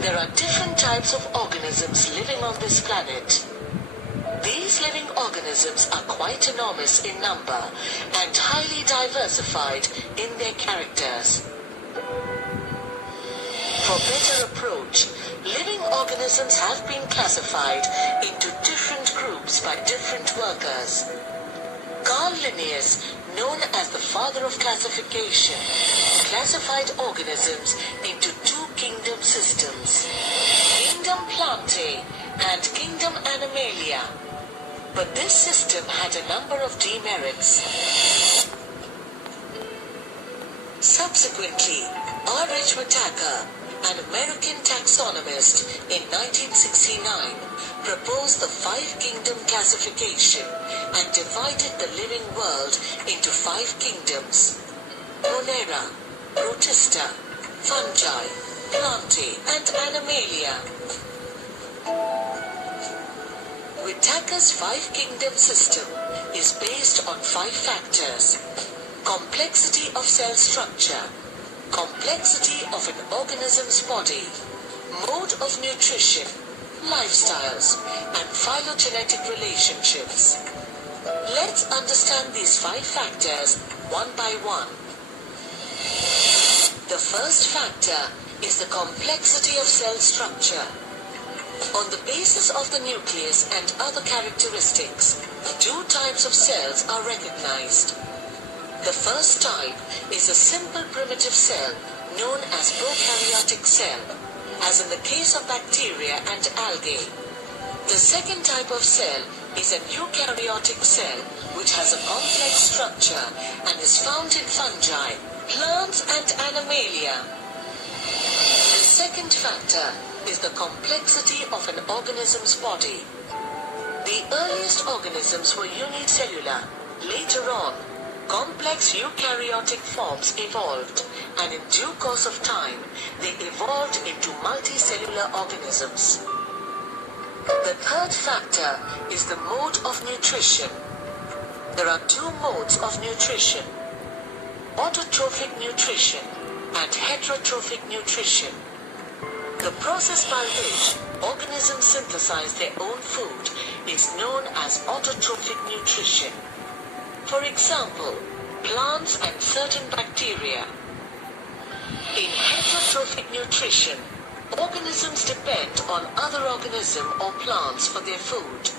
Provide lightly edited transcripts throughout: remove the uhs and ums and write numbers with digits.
There are different types of organisms living on this planet. These living organisms are quite enormous in number and highly diversified in their characters. For better approach, living organisms have been classified into different groups by different workers. Carl Linnaeus, known as the father of classification, classified organisms into two kingdom systems, Kingdom Plantae and Kingdom Animalia. But this system had a number of demerits. Subsequently, R. H. Whitaker, an American taxonomist, in 1969, proposed the five-kingdom classification and divided the living world into five kingdoms: Monera, Protista, Fungi, Plantae, and Animalia. Whitaker's five-kingdom system is based on five factors: complexity of cell structure, complexity of an organism's body, mode of nutrition, lifestyles, and phylogenetic relationships. Let's understand these five factors one by one. The first factor is the complexity of cell structure. On the basis of the nucleus and other characteristics, two types of cells are recognized. The first type is a simple primitive cell known as prokaryotic cell, as in the case of bacteria and algae. The second type of cell is an eukaryotic cell which has a complex structure and is found in fungi, plants, and animalia. The second factor is the complexity of an organism's body. The earliest organisms were unicellular. Later on, complex eukaryotic forms evolved, and in due course of time, they evolved into multicellular organisms. The third factor is the mode of nutrition. There are two modes of nutrition: autotrophic nutrition and heterotrophic nutrition. The process by which organisms synthesize their own food is known as autotrophic nutrition. For example, plants and certain bacteria. In heterotrophic nutrition, organisms depend on other organisms or plants for their food.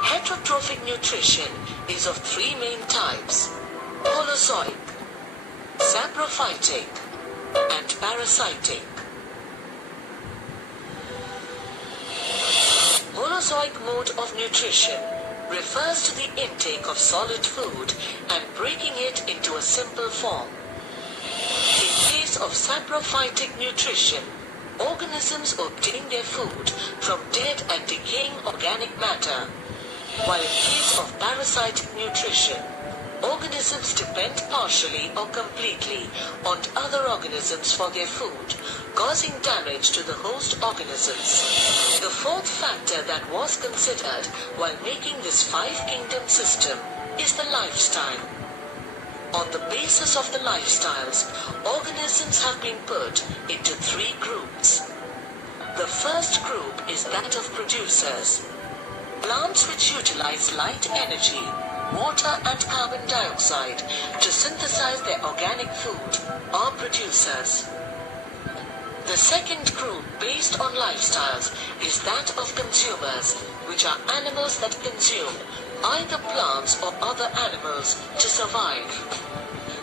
Heterotrophic nutrition is of three main types: holozoic, saprophytic, and parasitic. Holozoic mode of nutrition refers to the intake of solid food and breaking it into a simple form. In case of saprophytic nutrition, organisms obtain their food from dead and decaying organic matter, while in case of parasitic nutrition, organisms depend partially or completely on other organisms for their food, causing damage to the host organisms. The fourth factor that was considered while making this five-kingdom system is the lifestyle. On the basis of the lifestyles, organisms have been put into three groups. The first group is that of producers. Plants which utilize light energy, water and carbon dioxide to synthesize their organic food are producers. The second group based on lifestyles is that of consumers, which are animals that consume either plants or other animals to survive.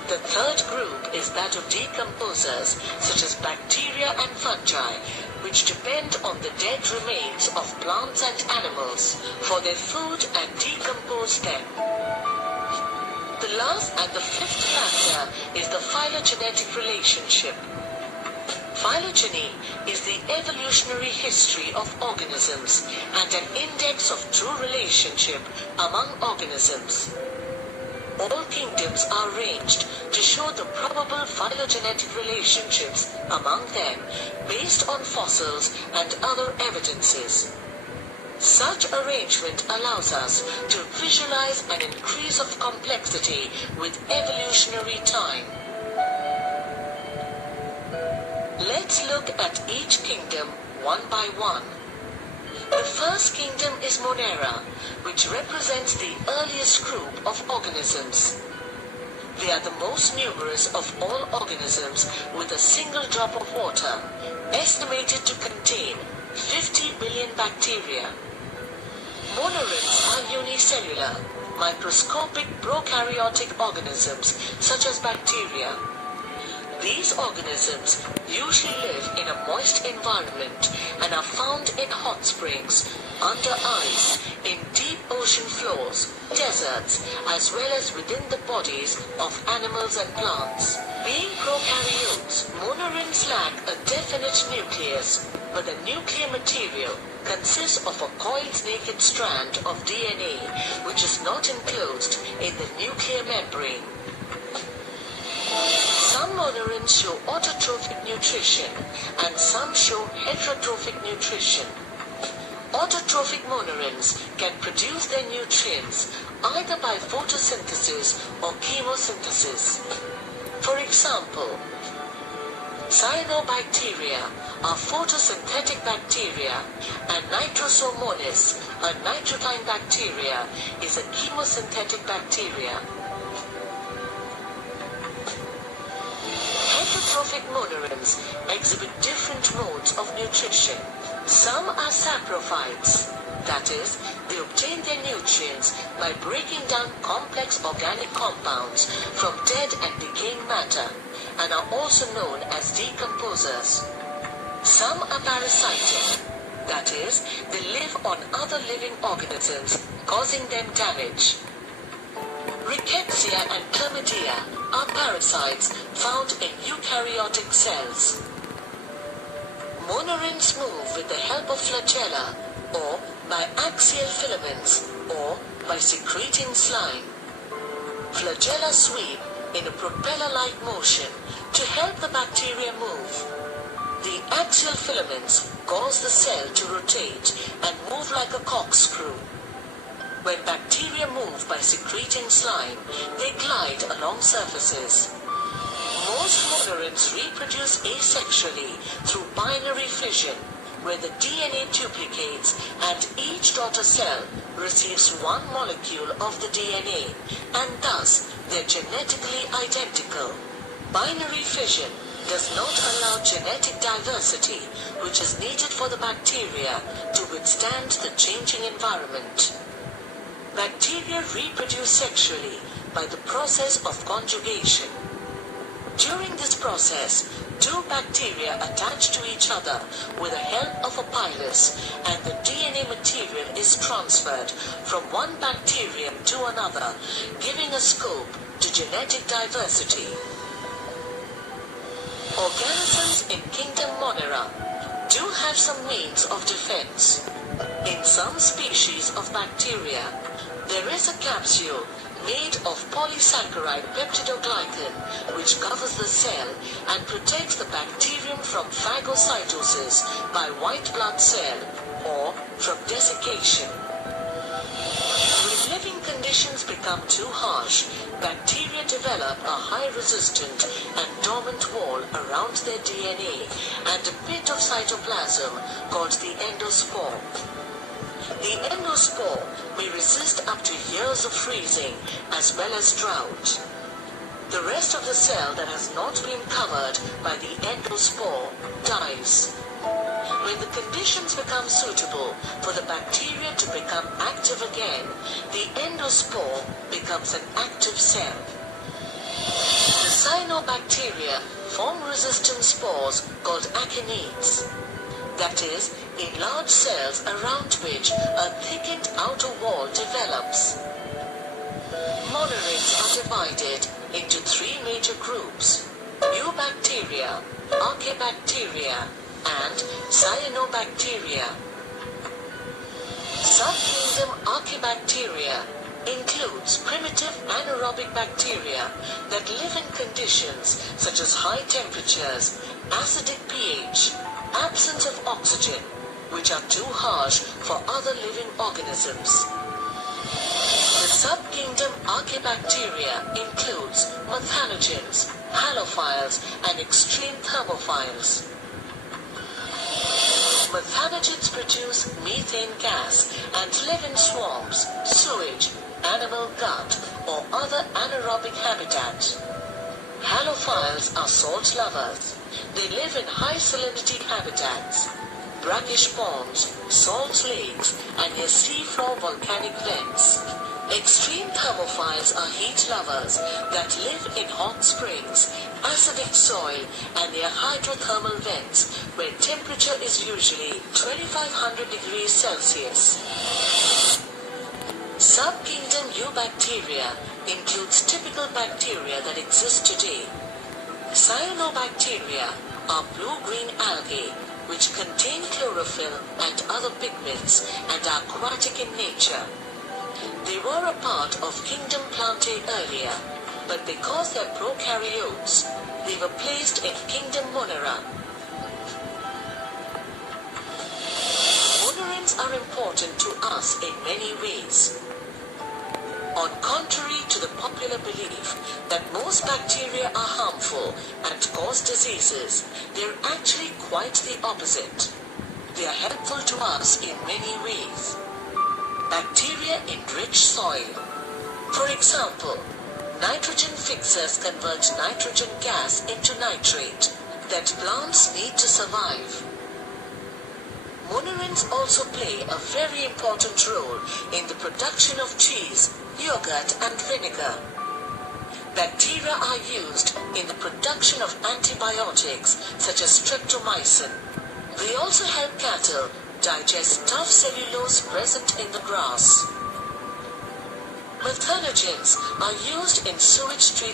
The third group is that of decomposers, such as bacteria and fungi, which depend on the dead remains of plants and animals for their food and decompose them. The last and the fifth factor is the phylogenetic relationship. Phylogeny is the evolutionary history of organisms and an index of true relationship among organisms. All kingdoms are arranged to show the probable phylogenetic relationships among them based on fossils and other evidences. Such arrangement allows us to visualize an increase of complexity with evolutionary time. Let's look at each kingdom one by one. The first kingdom is Monera, which represents the earliest group of organisms. They are the most numerous of all organisms with a single drop of water, estimated to contain 50 billion bacteria. Monorins are unicellular, microscopic prokaryotic organisms such as bacteria. These organisms usually live in a moist environment and are found in hot springs, under ice, in deep ocean floors, deserts, as well as within the bodies of animals and plants. Being prokaryotes, monorins lack a definite nucleus, but the nuclear material consists of a coiled naked strand of DNA which is not enclosed in the nuclear membrane. Some monorins show autotrophic nutrition and some show heterotrophic nutrition. Autotrophic monorins can produce their nutrients either by photosynthesis or chemosynthesis. For example, cyanobacteria are photosynthetic bacteria and Nitrosomonas, a nitrotyne bacteria, is a chemosynthetic bacteria. Heterotrophic monorins exhibit different modes of nutrition. Some are saprophytes, that is, they obtain their nutrients by breaking down complex organic compounds from dead and decaying matter, and are also known as decomposers. Some are parasitic, that is, they live on other living organisms, causing them damage. Rickettsia and Chlamydia are parasites found in eukaryotic cells. Monorins move with the help of flagella, or by axial filaments, or by secreting slime. Flagella sweep in a propeller-like motion to help the bacteria move. The axial filaments cause the cell to rotate and move like a corkscrew. When bacteria move by secreting slime, they glide along surfaces. Most monorins reproduce asexually through binary fission, where the DNA duplicates and each daughter cell receives one molecule of the DNA, and thus they're genetically identical. Binary fission does not allow genetic diversity, which is needed for the bacteria to withstand the changing environment. Bacteria reproduce sexually by the process of conjugation. During this process, two bacteria attach to each other with the help of a pilus, and the DNA material is transferred from one bacterium to another, giving a scope to genetic diversity. Organisms in Kingdom Monera do have some means of defense. In some species of bacteria, there is a capsule made of polysaccharide peptidoglycan which covers the cell and protects the bacterium from phagocytosis by white blood cell or from desiccation. When living conditions become too harsh, bacteria develop a high-resistant and dormant wall around their DNA and a bit of cytoplasm called the endospore. The endospore may resist up to years of freezing as well as drought. The rest of the cell that has not been covered by the endospore dies. When the conditions become suitable for the bacteria to become active again, the endospore becomes an active cell. The cyanobacteria form resistant spores called acinids. That is, in large cells around which a thickened outer wall develops. Monorins are divided into three major groups: Eubacteria, Archaebacteria, and Cyanobacteria. Subkingdom Archaebacteria includes primitive anaerobic bacteria that live in conditions such as high temperatures, acidic pH, absence of oxygen, which are too harsh for other living organisms. The Subkingdom Archaebacteria includes methanogens, halophiles, and extreme thermophiles. Methanogens produce methane gas and live in swamps, sewage, animal gut, or other anaerobic habitats. Halophiles are salt lovers. They live in high salinity habitats, brackish ponds, salt lakes, and near seafloor volcanic vents. Extreme thermophiles are heat lovers that live in hot springs, acidic soil, and near hydrothermal vents where temperature is usually 2500 degrees Celsius. Subkingdom Eubacteria includes typical bacteria that exist today. Cyanobacteria are blue-green algae which contain chlorophyll and other pigments and are aquatic in nature. They were a part of Kingdom Plantae earlier, but because they're prokaryotes, they were placed in Kingdom Monera. Monerans are important to us in many ways. On contrary to the popular belief that most bacteria are harmful and cause diseases, they're actually quite the opposite. They are helpful to us in many ways. Bacteria enrich soil. For example, nitrogen fixers convert nitrogen gas into nitrate that plants need to survive. Monerans also play a very important role in the production of cheese, yogurt, and vinegar. Bacteria are used in the production of antibiotics such as streptomycin. They also help cattle digest tough cellulose present in the grass. Methanogens are used in sewage treatment